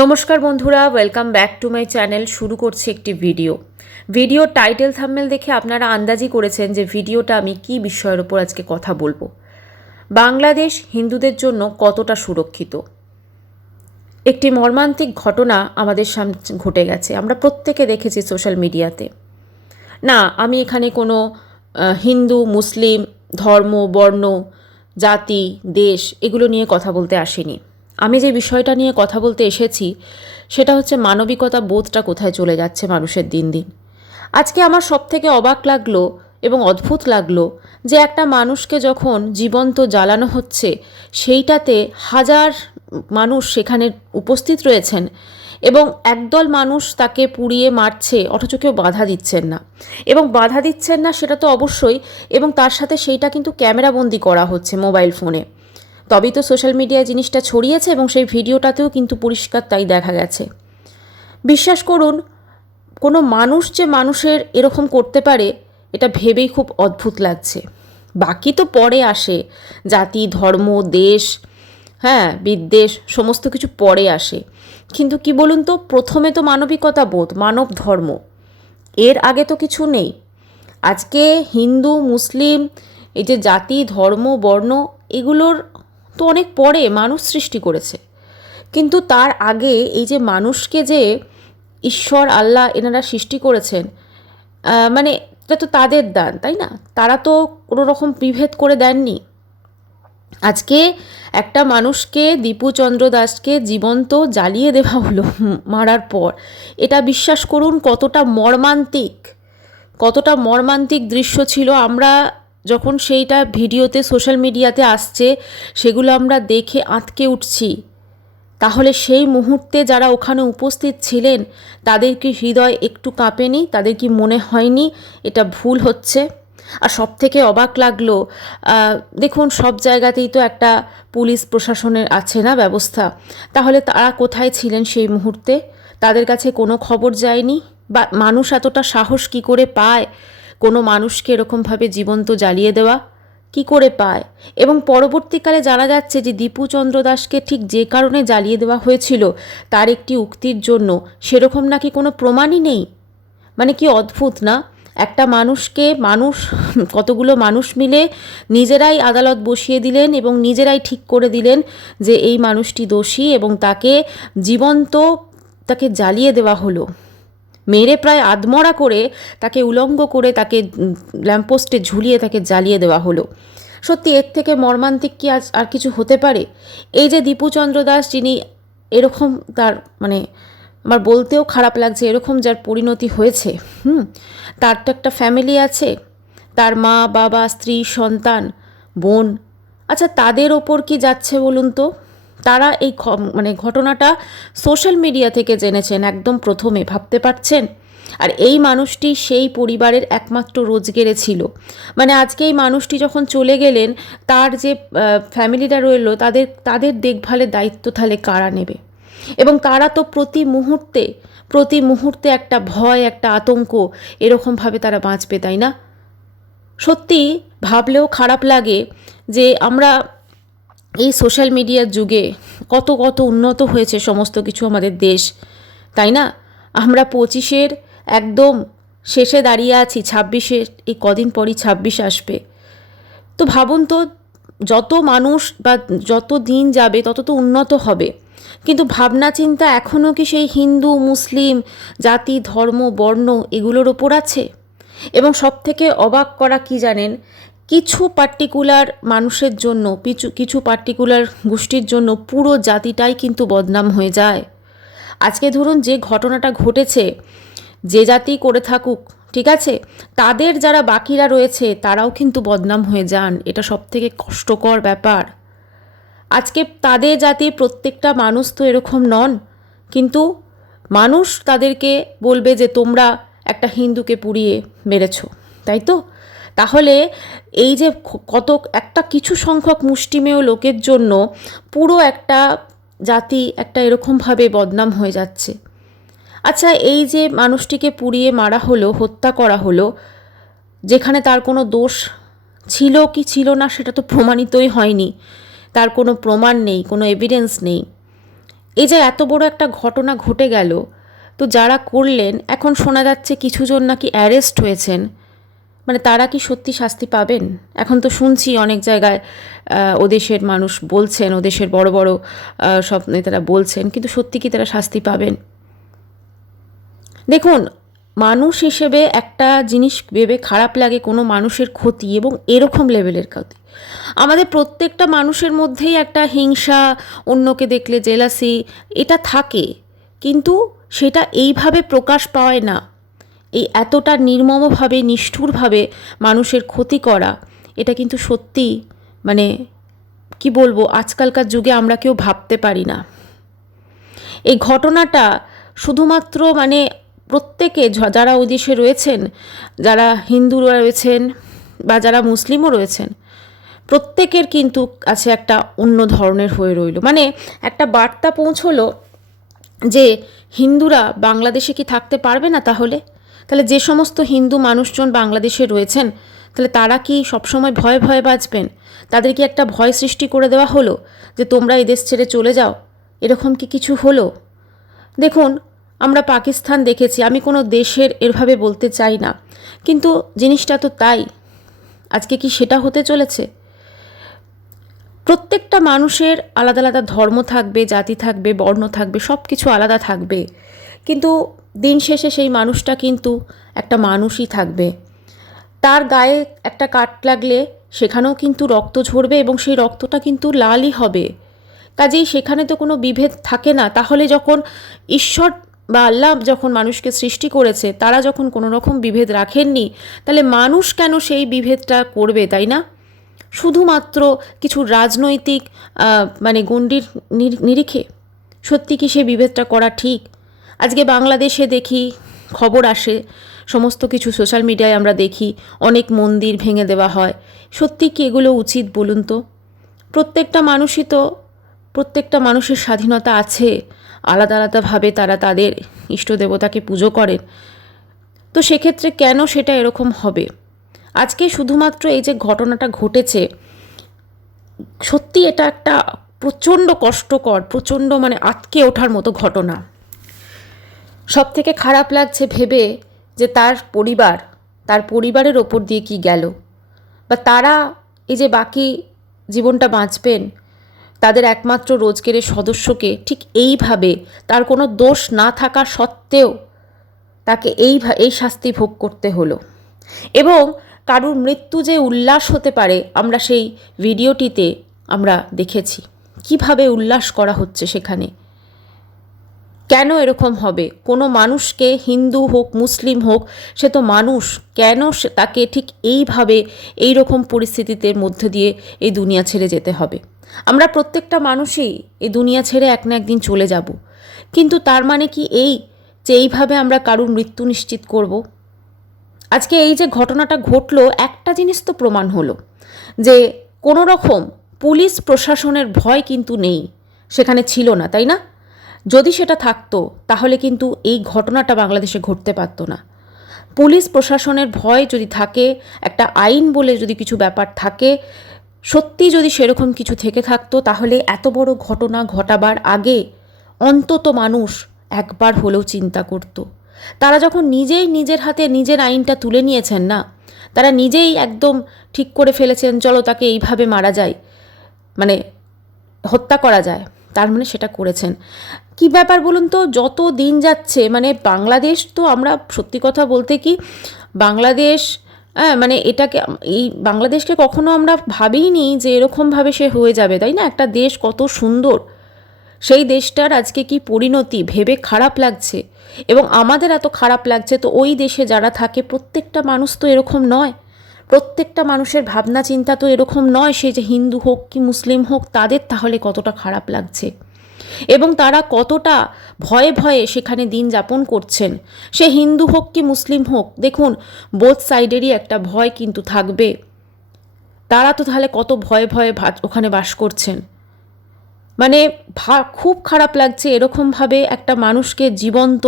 নমস্কার বন্ধুরা, welcome back to my channel. শুরু করছি একটি ভিডিও টাইটেল থাম্বনেল দেখে আপনারা আন্দাজই করেছেন যে ভিডিওটা আমি কি বিষয়ের উপর আজকে কথা বলবো। বাংলাদেশ হিন্দুদের জন্য কতটা সুরক্ষিত, একটি মর্মান্তিক ঘটনা আমাদের সামনে ঘটে গেছে। আমরা প্রত্যেকে দেখেছি সোশ্যাল মিডিয়াতে। না, আমি এখানে কোনো হিন্দু মুসলিম ধর্ম বর্ণ জাতি দেশ এগুলো নিয়ে কথা বলতে আসিনি। আমি যে বিষয়টা নিয়ে কথা বলতে এসেছি সেটা হচ্ছে মানবিকতা বোধটা কোথায় চলে যাচ্ছে মানুষের দিন দিন। আজকে আমার সবথেকে অবাক লাগলো এবং অদ্ভুত লাগলো যে একটা মানুষকে যখন জীবন্ত জ্বালানো হচ্ছে সেইটাতে হাজার মানুষ সেখানে উপস্থিত রয়েছেন এবং একদল মানুষ তাকে পুড়িয়ে মারছে, অথচ কেউ বাধা দিচ্ছেন না। এবং বাধা দিচ্ছেন না সেটা তো অবশ্যই, এবং তার সাথে সেইটা কিন্তু ক্যামেরাবন্দি করা হচ্ছে মোবাইল ফোনে। তবেই তো সোশ্যাল মিডিয়ায় জিনিসটা ছড়িয়েছে এবং সেই ভিডিওটাতেও কিন্তু পরিষ্কার তাই দেখা গেছে। বিশ্বাস করুন, কোনো মানুষ যে মানুষের এরকম করতে পারে এটা ভেবেই খুব অদ্ভুত লাগছে। বাকি তো পরে আসে, জাতি ধর্ম দেশ বিদ্বেষ সমস্ত কিছু পরে আসে। কিন্তু কি বলুন তো, প্রথমে তো মানবিকতা বোধ, মানব ধর্ম, এর আগে তো কিছু নেই। আজকে হিন্দু মুসলিম এই যে জাতি ধর্ম বর্ণ এগুলোর তো অনেক পরে মানুষ সৃষ্টি করেছে, কিন্তু তার আগে এই যে মানুষকে যে ঈশ্বর আল্লাহ এনারা সৃষ্টি করেছেন, মানে এটা তো তাদের দান, তাই না? তারা তো কোনো রকম বিভেদ করে দেননি। আজকে একটা মানুষকে, দীপু চন্দ্র দাসকে জীবন্ত জ্বালিয়ে দেওয়া হলো মারার পর। এটা বিশ্বাস করুন কতটা মর্মান্তিক দৃশ্য ছিল। আমরা যখন সেইটা ভিডিওতে সোশ্যাল মিডিয়াতে আসছে সেগুলো আমরা দেখে আঁতকে উঠছি। তাহলে সেই মুহূর্তে যারা ওখানে উপস্থিত ছিলেন তাদের কি হৃদয় একটু কাঁপেনি? তাদের কি মনে হয়নি এটা ভুল হচ্ছে? আর সব থেকে অবাক লাগলো, দেখুন সব জায়গাতেই তো একটা পুলিশ প্রশাসনের আছে না ব্যবস্থা, তাহলে তারা কোথায় ছিলেন সেই মুহূর্তে? তাদের কাছে কোনো খবর যায়নি? বা মানুষ এতটা সাহস কি করে পায় কোনো মানুষকে এরকমভাবে জীবন্ত জ্বালিয়ে দেওয়া? কি করে পায়? এবং পরবর্তীকালে জানা যাচ্ছে যে দীপু চন্দ্র দাসকে ঠিক যে কারণে জ্বালিয়ে দেওয়া হয়েছিল তার একটি উক্তির জন্য, সেরকম নাকি কোনো প্রমাণই নেই। মানে কি অদ্ভুত না? একটা কতগুলো মানুষ মিলে নিজেরাই আদালত বসিয়ে দিলেন এবং নিজেরাই ঠিক করে দিলেন যে এই মানুষটি দোষী এবং তাকে জ্বালিয়ে দেওয়া হলো। মেরে প্রায় আধমরা করে তাকে উলঙ্গ করে তাকে ল্যাম্পপোস্টে ঝুলিয়ে তাকে জ্বালিয়ে দেওয়া হলো। সত্যি এর থেকে মর্মান্তিক কি আর কিছু হতে পারে? এই যে দীপু চন্দ্র দাস, যিনি এরকম, তার মানে আমার বলতেও খারাপ লাগছে, এরকম যার পরিণতি হয়েছে, তার তো একটা ফ্যামিলি আছে, তার মা বাবা স্ত্রী সন্তান বোন। আচ্ছা, তাদের ওপর কি যাচ্ছে বলুন তো? তারা এই ঘটনাটা সোশ্যাল মিডিয়া থেকে জেনেছেন একদম প্রথমে, ভাবতে পারছেন? আর এই মানুষটি সেই পরিবারের একমাত্র রোজগেরে ছিল। মানে আজকে এই মানুষটি যখন চলে গেলেন, তার যে ফ্যামিলিটা রইল তাদের দেখভালের দায়িত্ব তাহলে কারা নেবে? এবং তারা তো প্রতি মুহূর্তে একটা ভয়, একটা আতঙ্ক, এরকমভাবে তারা বাঁচবে, তাই না? সত্যি ভাবলেও খারাপ লাগে যে আমরা এই সোশ্যাল মিডিয়ার যুগে কত উন্নত হয়েছে সমস্ত কিছু আমাদের দেশ, তাই না? আমরা 25-এর একদম শেষে দাঁড়িয়ে আছি, 26-এর এই কদিন পরই 26 আসবে। তো ভাবুন তো, যত মানুষ বা যত দিন যাবে তত তো উন্নত হবে, কিন্তু ভাবনা চিন্তা এখনও কি সেই হিন্দু মুসলিম জাতি ধর্ম বর্ণ এগুলোর ওপর আছে? এবং সবথেকে অবাক করা কি জানেন, কিছু পার্টিকুলার মানুষের জন্য, কিছু পার্টিকুলার গোষ্ঠীর জন্য পুরো জাতিটাই কিন্তু বদনাম হয়ে যায়। আজকে ধরুন যে ঘটনাটা ঘটেছে, যে জাতি করে থাকুক, ঠিক আছে, তাদের যারা বাকিরা রয়েছে তারাও কিন্তু বদনাম হয়ে যান। এটা সবথেকে কষ্টকর ব্যাপার। আজকে তাদের জাতির প্রত্যেকটা মানুষ তো এরকম নন, কিন্তু মানুষ তাদেরকে বলবে যে তোমরা একটা হিন্দুকে পুড়িয়ে মেরেছ, তাই তো? তাহলে এই যে একটা কিছু সংখ্যক মুষ্টিমেয় লোকের জন্য পুরো একটা জাতি একটা এরকমভাবে বদনাম হয়ে যাচ্ছে। আচ্ছা, এই যে মানুষটিকে পুড়িয়ে মারা হলো, হত্যা করা হলো, যেখানে তার কোনো দোষ ছিল কি ছিল না সেটা তো প্রমাণিতই হয়নি, তার কোনো প্রমাণ নেই, কোনো এভিডেন্স নেই। এই যে এত বড় একটা ঘটনা ঘটে গেল, তো যারা করলেন এখন শোনা যাচ্ছে কিছুজন নাকি অ্যারেস্ট হয়েছেন, মানে তারা কি সত্যি শাস্তি পাবেন? এখন তো শুনছি অনেক জায়গায় ওদেশের মানুষ বলছেন, ওদেশের বড় বড় সব নেতারা বলছেন, কিন্তু সত্যি কি তারা শাস্তি পাবেন? দেখুন, মানুষ হিসেবে একটা জিনিস ভেবে খারাপ লাগে, কোনো মানুষের ক্ষতি এবং এরকম লেভেলের ক্ষতি। আমাদের প্রত্যেকটা মানুষের মধ্যেই একটা হিংসা, অন্যকে দেখলে জেলাসি, এটা থাকে, কিন্তু সেটা এইভাবে প্রকাশ পায় না। এই এতটা নির্মমভাবে, নিষ্ঠুরভাবে মানুষের ক্ষতি করা, এটা কিন্তু সত্যি, মানে কি বলবো, আজকালকার যুগে আমরা কেউ ভাবতে পারি না। এই ঘটনাটা শুধুমাত্র মানে প্রত্যেকে যারা ওই দেশে রয়েছেন, যারা হিন্দুরা রয়েছেন বা যারা মুসলিমও রয়েছেন, প্রত্যেকের কিন্তু কাছে একটা অন্য ধরনের হয়ে রইল। মানে একটা বার্তা পৌঁছলো যে হিন্দুরা বাংলাদেশে কি থাকতে পারবে না? তাহলে যে সমস্ত হিন্দু মানুষজন বাংলাদেশে রয়েছেন, তাহলে তারা কি সবসময় ভয়ে ভয়ে বাঁচবেন? তাদের কি একটা ভয় সৃষ্টি করে দেওয়া হলো যে তোমরা এই দেশ ছেড়ে চলে যাও? এরকম কি কিছু হলো? দেখুন, আমরা পাকিস্তান দেখেছি, আমি কোনো দেশের এভাবে বলতে চাই না, কিন্তু জিনিসটা তো তাই। আজকে কি সেটা হতে চলেছে? প্রত্যেকটা মানুষের আলাদা আলাদা ধর্ম থাকবে, জাতি থাকবে, বর্ণ থাকবে, সব কিছু আলাদা থাকবে, কিন্তু দিন শেষে সেই মানুষটা কিন্তু একটা মানুষই থাকবে। তার গায়ে একটা কাট লাগলে সেখানেও কিন্তু রক্ত ঝরবে এবং সেই রক্তটা কিন্তু লালই হবে। কাজেই সেখানে তো কোনো বিভেদ থাকে না। তাহলে যখন ঈশ্বর বা আল্লাহ যখন মানুষকে সৃষ্টি করেছে, তারা যখন কোনো রকম বিভেদ রাখেননি, তাহলে মানুষ কেন সেই বিভেদটা করবে, তাই না? শুধুমাত্র কিছু রাজনৈতিক মানে গণ্ডির নিরিখে সত্যি কি সে বিভেদটা করা ঠিক? আজকে বাংলাদেশে দেখি খবর আসে, সমস্ত কিছু সোশ্যাল মিডিয়ায় আমরা দেখি, অনেক মন্দির ভেঙে দেওয়া হয়। সত্যি কি এগুলো উচিত বলুন তো? প্রত্যেকটা মানুষই তো, প্রত্যেকটা মানুষের স্বাধীনতা আছে, আলাদা আলাদাভাবে তারা তাদের ইষ্ট দেবতাকে পুজো করেন, তো সেক্ষেত্রে কেন সেটা এরকম হবে? আজকে শুধুমাত্র এই যে ঘটনাটা ঘটেছে, সত্যি এটা একটা প্রচণ্ড কষ্টকর, প্রচণ্ড মানে আটকে ওঠার মতো ঘটনা। সব থেকে খারাপ লাগছে ভেবে যে তার পরিবারের ওপর দিয়ে কি গেল, বা তারা এই যে বাকি জীবনটা বাঁচবেন, তাদের একমাত্র রোজগারের সদস্যকে ঠিক এইভাবে, তার কোনো দোষ না থাকা সত্ত্বেও তাকে এই শাস্তি ভোগ করতে হলো। এবং কারুর মৃত্যু যে উল্লাস হতে পারে, আমরা সেই ভিডিওটিতে আমরা দেখেছি কিভাবে উল্লাস করা হচ্ছে সেখানে। কেন এরকম হবে? কোনো মানুষকে, হিন্দু হোক মুসলিম হোক, সে তো মানুষ, কেন তাকে ঠিক এইভাবে এই রকম পরিস্থিতিতে মধ্যে দিয়ে এই দুনিয়া ছেড়ে যেতে হবে? আমরা প্রত্যেকটা মানুষই এই দুনিয়া ছেড়ে এক না একদিন চলে যাব, কিন্তু তার মানে কি এই যে এইভাবে আমরা কারুর মৃত্যু নিশ্চিত করব? আজকে এই যে ঘটনাটা ঘটলো, একটা জিনিস তো প্রমাণ হলো যে কোনো রকম পুলিশ প্রশাসনের ভয় কিন্তু নেই, সেখানে ছিল না, তাই না? যদি সেটা থাকতো তাহলে কিন্তু এই ঘটনাটা বাংলাদেশে ঘটতে পারতো না। পুলিশ প্রশাসনের ভয় যদি থাকে, একটা আইন বলে যদি কিছু ব্যাপার থাকে, সত্যি যদি সেরকম কিছু থেকে থাকতো, তাহলে এত বড় ঘটনা ঘটাবার আগে অন্তত মানুষ একবার হলেও চিন্তা করতো। তারা যখন নিজেই নিজের হাতে নিজের আইনটা তুলে নিয়েছেন না, তারা নিজেই একদম ঠিক করে ফেলেছেন চলো তাকে এইভাবে মারা যায়, মানে হত্যা করা যায়, তার মানে সেটা করেছেন। কি ব্যাপার বলুন তো, যত দিন যাচ্ছে মানে বাংলাদেশ তো, আমরা সত্যি কথা বলতে কি বাংলাদেশ, মানে এটাকে, এই বাংলাদেশকে কখনো আমরা ভাবিনি যে এরকমভাবে সে হয়ে যাবে, তাই না? একটা দেশ কত সুন্দর, সেই দেশটার আজকে কি পরিণতি ভেবে খারাপ লাগছে। এবং আমাদের এত খারাপ লাগছে, তো ওই দেশে যারা থাকে প্রত্যেকটা মানুষ তো এরকম নয়, প্রত্যেকটা মানুষের ভাবনা চিন্তা তো এরকম নয়, সে যে হিন্দু হোক কি মুসলিম হোক, তাদের তাহলে কতটা খারাপ লাগছে এবং তারা কতটা ভয়ে ভয়ে সেখানে দিন যাপন করছেন। সে হিন্দু হোক কি মুসলিম হোক, দেখুন বোথ সাইডেরই একটা ভয় কিন্তু থাকবে। তারা তো তাহলে কত ভয়ে ভয়ে ওখানে বাস করছেন। মানে খুব খারাপ লাগছে, এরকমভাবে একটা মানুষকে জীবন্ত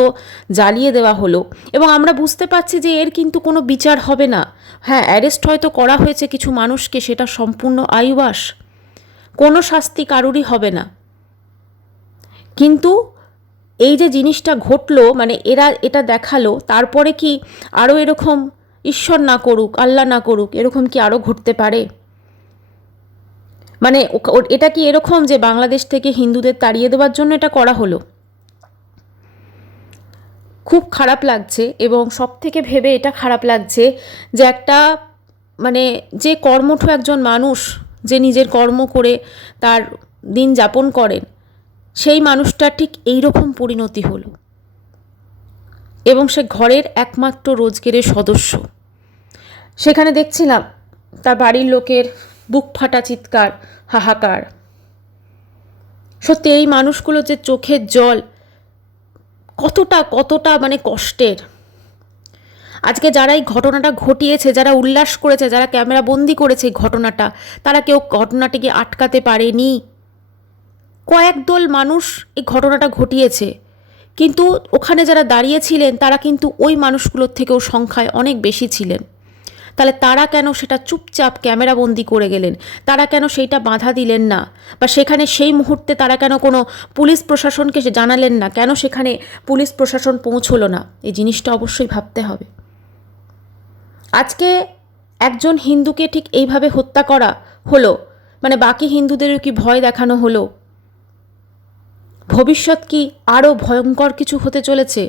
জ্বালিয়ে দেওয়া হলো এবং আমরা বুঝতে পারছি যে এর কিন্তু কোনো বিচার হবে না। হ্যাঁ, অ্যারেস্ট হয়তো করা হয়েছে কিছু মানুষকে, সেটা সম্পূর্ণ আইওয়াস, কোনো শাস্তি কারুরই হবে না। কিন্তু এই যে জিনিসটা ঘটলো, মানে এরা এটা দেখালো, তারপরে কি আরও এরকম, ঈশ্বর না করুক, আল্লাহ না করুক, এরকম কি আরও ঘটতে পারে? মানে এটা কি এরকম যে বাংলাদেশ থেকে হিন্দুদের তাড়িয়ে দেওয়ার জন্য এটা করা হলো? খুব খারাপ লাগছে। এবং সব থেকে ভেবে এটা খারাপ লাগছে যে একটা মানে যে কর্মঠ একজন মানুষ, যে নিজের কর্ম করে তার দিন যাপন করেন, সেই মানুষটা ঠিক এই রকম পরিণতি হলো। এবং সে ঘরের একমাত্র রোজগারের সদস্য। সেখানে দেখছিলাম তার বাড়ির লোকের বুক ফাটা চিৎকার, হাহাকার। সত্যি এই মানুষগুলো যে চোখের জল কতটা মানে কষ্টের। আজকে যারা এই ঘটনাটা ঘটিয়েছে, যারা উল্লাস করেছে, যারা ক্যামেরা বন্দি করেছে এই ঘটনাটা, তারা কেউ ঘটনাটিকে আটকাতে পারেনি। কয়েক দল মানুষ এই ঘটনাটা ঘটিয়েছে, কিন্তু ওখানে যারা দাঁড়িয়েছিলেন তারা কিন্তু ওই মানুষগুলোর থেকেও সংখ্যায় অনেক বেশি ছিলেন। তাহলে তারা কেন সেটা চুপচাপ ক্যামেরাবন্দি করে গেলেন? তারা কেন সেইটা বাধা দিলেন না? বা সেখানে সেই মুহূর্তে তারা কেন কোনো পুলিশ প্রশাসনকে জানালেন না? কেন সেখানে পুলিশ প্রশাসন পৌঁছলো না? এই জিনিসটা অবশ্যই ভাবতে হবে। আজকে একজন হিন্দুকে ঠিক এইভাবে হত্যা করা হলো, মানে বাকি হিন্দুদেরও কি ভয় দেখানো হলো? ভবিষ্যৎ কি আরও ভয়ঙ্কর কিছু হতে চলেছে?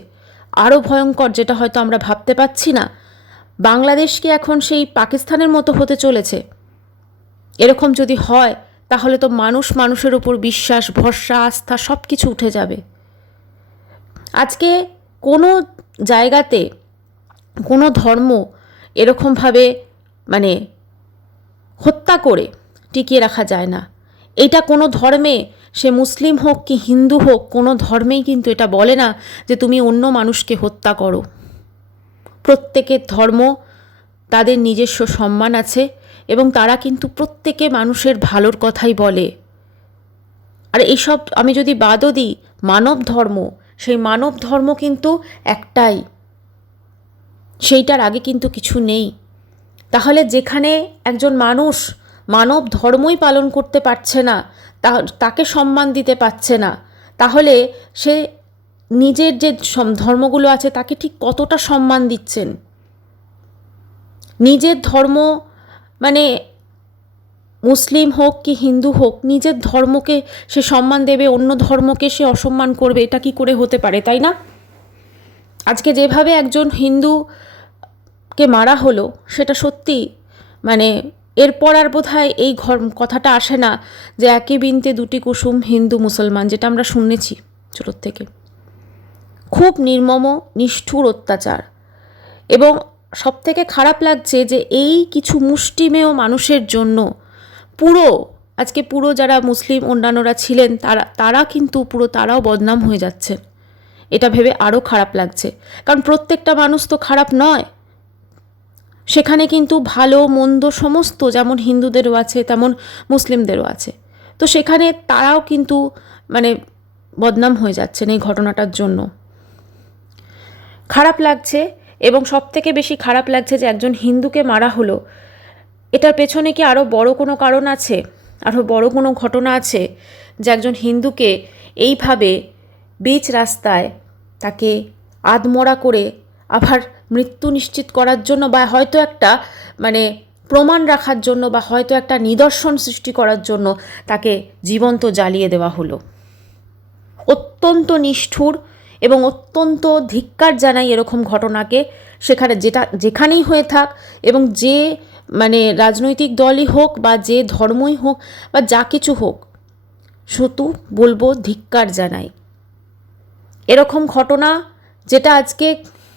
আরও ভয়ঙ্কর, যেটা হয়তো আমরা ভাবতে পারছি না। বাংলাদেশ কি এখন সেই পাকিস্তানের মতো হতে চলেছে? এরকম যদি হয় তাহলে তো মানুষ মানুষের উপর বিশ্বাস, ভরসা, আস্থা সব কিছু উঠে যাবে। আজকে কোনো জায়গাতে কোনো ধর্ম এরকমভাবে মানে হত্যা করে টিকিয়ে রাখা যায় না। এটা কোনো ধর্মে, সে মুসলিম হোক কি হিন্দু হোক, কোনো ধর্মেই কিন্তু এটা বলে না যে তুমি অন্য মানুষকে হত্যা করো। প্রত্যেকের ধর্ম, তাদের নিজস্ব সম্মান আছে এবং তারা কিন্তু প্রত্যেকে মানুষের ভালোর কথাই বলে। আর এইসব আমি যদি বাদও দিই, মানব ধর্ম, সেই মানব ধর্ম কিন্তু একটাই, সেইটার আগে কিন্তু কিছু নেই। তাহলে যেখানে একজন মানুষ মানব ধর্মই পালন করতে পারছে না, তাকে সম্মান দিতে পারছে না, তাহলে সে নিজের যে ধর্মগুলো আছে তাকে ঠিক কতটা সম্মান দিচ্ছেন? নিজের ধর্ম, মানে মুসলিম হোক কি হিন্দু হোক, নিজের ধর্মকে সে সম্মান দেবে, অন্য ধর্মকে সে অসম্মান করবে, এটা কি করে হতে পারে, তাই না? আজকে যেভাবে একজন হিন্দুকে মারা হলো, সেটা সত্যি মানে এরপর আর বোধহয় এই কথাটা আসে না যে একই বৃন্তে দুটি কুসুম, হিন্দু মুসলমান, যেটা আমরা শুনেছি ছোটোর থেকে। খুব নির্মম নিষ্ঠুর অত্যাচার। এবং সবথেকে খারাপ লাগছে যে এই কিছু মুষ্টিমেয় মানুষের জন্য আজকে পুরো যারা মুসলিম অন্যান্যরা ছিলেন তারা কিন্তু তারাও বদনাম হয়ে যাচ্ছেন। এটা ভেবে আরও খারাপ লাগছে, কারণ প্রত্যেকটা মানুষ তো খারাপ নয়। সেখানে কিন্তু ভালো মন্দ সমস্ত, যেমন হিন্দুদেরও আছে তেমন মুসলিমদেরও আছে। তো সেখানে তারাও কিন্তু মানে বদনাম হয়ে যাচ্ছেন এই ঘটনাটার জন্য। খারাপ লাগছে। এবং সবথেকে বেশি খারাপ লাগছে যে একজন হিন্দুকে মারা হলো, এটার পেছনে কি আরও বড় কোনো কারণ আছে, আরও বড় কোনো ঘটনা আছে যে একজন হিন্দুকে এইভাবে বীচ রাস্তায় তাকে আধমরা করে আবার মৃত্যু নিশ্চিত করার জন্য, বা হয়তো একটা মানে প্রমাণ রাখার জন্য, বা হয়তো একটা নিদর্শন সৃষ্টি করার জন্য তাকে জীবন্ত জ্বালিয়ে দেওয়া হলো। অত্যন্ত নিষ্ঠুর এবং অত্যন্ত ধিক্কার জানাই এরকম ঘটনাকে। যেখানেই হয়ে থাক এবং যে মানে রাজনৈতিক দলই হোক বা যে ধর্মই হোক বা যা কিছু হোক, শুধু বলবো ধিক্কার জানাই। এরকম ঘটনা যেটা আজকে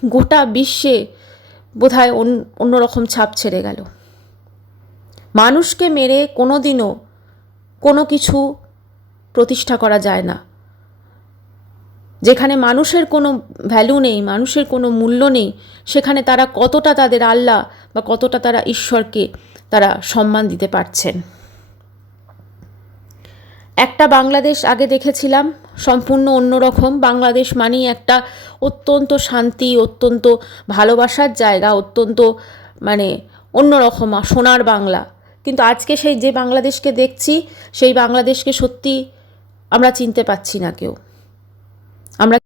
গোটা বিশ্বে বোধহয় অন্যরকম ছাপ ছেড়ে গেল। মানুষকে মেরে কোনো দিনও কোনো কিছু প্রতিষ্ঠা করা যায় না। যেখানে মানুষের কোনো ভ্যালু নেই, মানুষের কোনো মূল্য নেই, সেখানে তারা কতটা তাদের আল্লাহ বা কতটা তারা ঈশ্বরকে তারা সম্মান দিতে পারছেন। একটা বাংলাদেশ আগে দেখেছিলাম সম্পূর্ণ অন্যরকম। বাংলাদেশ মানেই একটা অত্যন্ত শান্তি, অত্যন্ত ভালোবাসার জায়গা, অত্যন্ত মানে অন্যরকম সোনার বাংলা। কিন্তু আজকে যে বাংলাদেশকে দেখছি, সেই বাংলাদেশকে সত্যি আমরা চিনতে পারছি না কেউ। আমরা